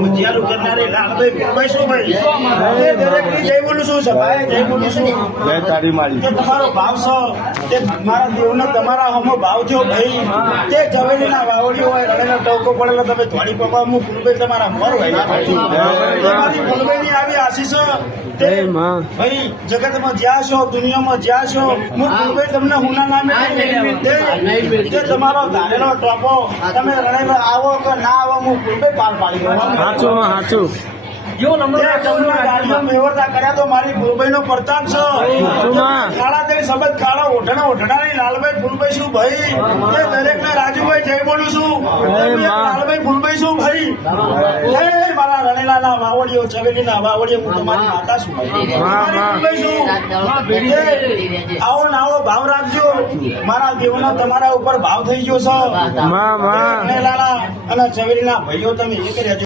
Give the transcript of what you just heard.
મુજિયારું કરનારે લાલભાઈ ભૂલભાઈ શું ભાઈ દરેકની જય બોલું છું સભાએ જય બોલું છું. જય તારી મારી કે તમારો ભાવ છે તે મારા દેવનો તમારા હમો ભાવ થયો ભાઈ. તે જવેલીના વાવડીઓ હોય રણેના ટવકો પડેલો તમે ધોળી પકવા હું ભૂલભાઈ તમારા મોર હોય ભૂલભાઈની આવી આશીષો તે ભાઈ જગતમાં જ્યાં છો દુનિયામાં જ્યાં છો હું ભૂલભાઈ તમને હુના નામે તે તમારો ધારેલો ટોપો તમે રણેલો આવો કે ના આવો હું ભૂલભાઈ પાર પાડી સાચું સાચું કર્યા તો મારી ભૂલભાઈ નો પ્રતાપ છે. કાળા તે શબ્દ કાળા ઓઢણા ની લાલભાઈ ફૂલભાઈ શું ભાઈ દરેક ના રાજુભાઈ જય બોલું છું. લાલભાઈ ફૂલભાઈ શું ભાઈ મારા રણેલા ના વાવડીઓ ચવેલી ના વાવડીઓ હું તમારી માતા છું ફૂલભાઈ શું આવો ને આવો ભાવ રાખજો. મારા દેવનો તમારા ઉપર ભાવ થઈ ગયો છે. રણેલા અને ચવેલી ના ભાઈઓ તમે એ કર્યા